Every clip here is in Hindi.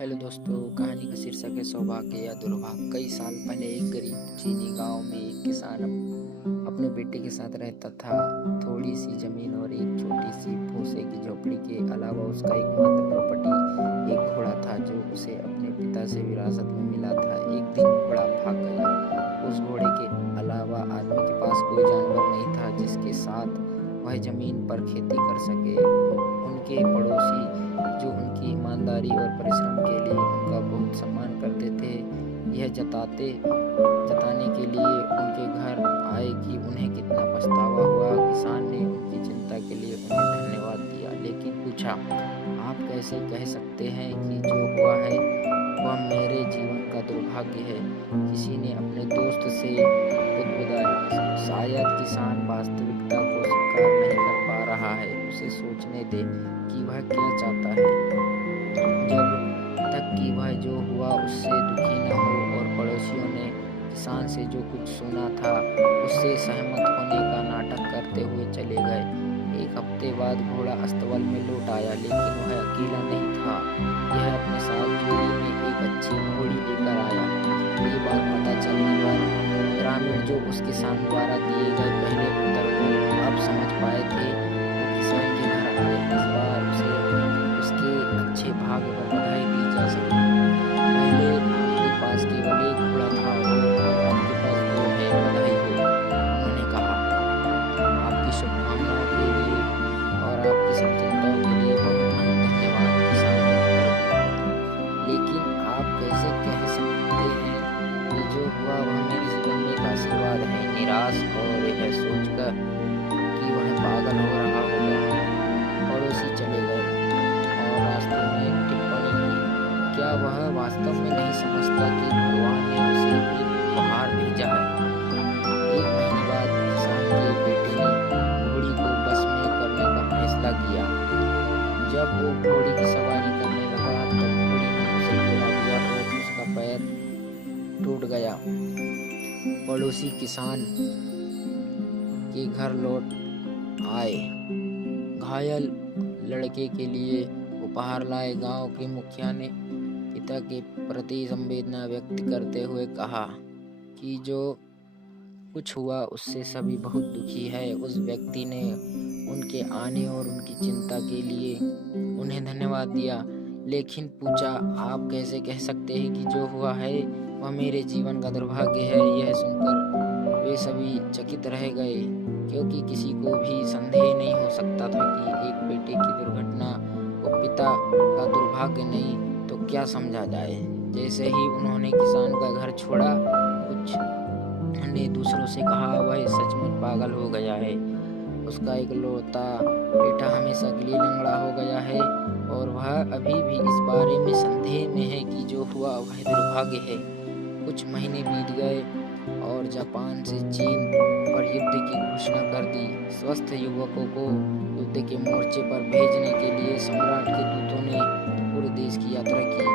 हेलो दोस्तों, कहानी का शीर्षक है सौभाग्य या दुर्भाग्य। कई साल पहले एक गरीब चीनी गांव में एक किसान अपने बेटे के साथ रहता था। थोड़ी सी जमीन और एक छोटी सी भूसे की झोपड़ी के अलावा उसका एकमात्र प्रॉपर्टी एक घोड़ा था जो उसे अपने पिता से विरासत में मिला था। एक दिन घोड़ा भाग गया। उस घोड़े के अलावा आदमी के पास कोई जानवर नहीं था जिसके साथ वह जमीन पर खेती कर सके। उनके पड़ोसी जो उनकी ईमानदारी और परिश्रम के लिए उनका बहुत सम्मान करते थे, यह जताने के लिए उनके घर आए कि उन्हें कितना पछतावा हुआ। किसान ने उनकी चिंता के लिए उन्हें धन्यवाद दिया, लेकिन पूछा, आप कैसे कह सकते हैं कि जो हुआ है वह मेरे जीवन का दुर्भाग्य है? किसी ने अपने दोस्त से बुदबुदाया, शायद किसान वास्तविकता को स्वीकार नहीं कर पा रहा है। उसे सोचने दे कि वह क्या चाहता है, जब तक कि वह जो हुआ उससे दुखी न हो। और पड़ोसियों ने किसान से जो कुछ सुना था उससे सहमत होने का नाटक करते हुए चले गए। एक हफ्ते बाद घोड़ा अस्तबल में लौट आया, लेकिन वह अकेला नहीं था। यह अपने साथ जोड़ी में एक अच्छी घोड़ी लेकर आया। ये बात पता चलने पर ग्रामीण जो उस किसान द्वारा दिए गए पहले उत्तर को अब समझ पाए थे, वो किसान के घर आए। इस बार उसे उसके अच्छे भाग्य पर बधाई दी जा सकी। पहले आपके पास केवल एक घोड़ा था और अब आपके पास दो है। बधाई हो, उन्होंने कहा। आपकी शुभकामनाओं के लिए और आपकी सब चिंताओं के लिए बहुत बहुत धन्यवाद, किसान ने उत्तर दिया। लेकिन आप कैसे कह सकते हैं कि जो हुआ वह मेरे जीवन में एक आशीर्वाद है? निराश और यह सोचकर कि वह पागल हो रहा होगा, पड़ोसी चले गए और रास्ते में एक टिप्पणी की, क्या वह वास्तव में नहीं समझता कि भगवान ने उसे एक उपहार भेजा है? एक महीने बाद किसान के बेटे ने घोड़ी को बस में करने का फैसला किया। जब वो घोड़ी की सवारी करने लगा तब घोड़ी ने उसे गिरा दिया और उसका पैर टूट गया। पड़ोसी किसान के घर लौट आए, घायल लड़के के लिए उपहार लाए। गांव के मुखिया ने पिता के प्रति संवेदना व्यक्त करते हुए कहा कि जो कुछ हुआ उससे सभी बहुत दुखी है। उस व्यक्ति ने उनके आने और उनकी चिंता के लिए उन्हें धन्यवाद दिया, लेकिन पूछा, आप कैसे कह सकते हैं कि जो हुआ है वह मेरे जीवन का दुर्भाग्य है? यह सुनकर वे सभी चकित रह गए, क्योंकि किसी को भी संदेह नहीं हो सकता था कि एक बेटे की दुर्घटना को पिता का दुर्भाग्य नहीं तो क्या समझा जाए। जैसे ही उन्होंने किसान का घर छोड़ा, कुछ ने दूसरों से कहा, वह सचमुच पागल हो गया है। उसका इकलौता बेटा हमेशा के लिए लंगड़ा हो गया है और वह अभी भी इस बारे में संदेह में है कि जो हुआ वह दुर्भाग्य है। कुछ महीने बीत गए और जापान से चीन पर युद्ध की घोषणा कर दी। स्वस्थ युवकों को युद्ध के मोर्चे पर भेजने के लिए सम्राट के दूतों ने पूरे देश की यात्रा की।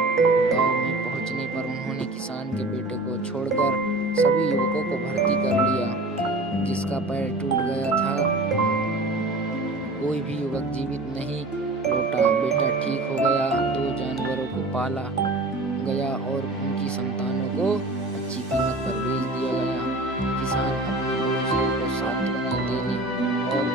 गांव में पहुंचने पर उन्होंने किसान के बेटे को छोड़कर सभी युवकों को भर्ती कर लिया। जिसका पैर टूट गया था, कोई भी युवक जीवित नहीं लौटा। बेटा ठीक हो गया, 2 जानवरों को पाला गया और उनकी संतानों को अच्छी कीमत पर बेच दिया गया। किसान अपने पड़ोसियों को सांत्वना देने और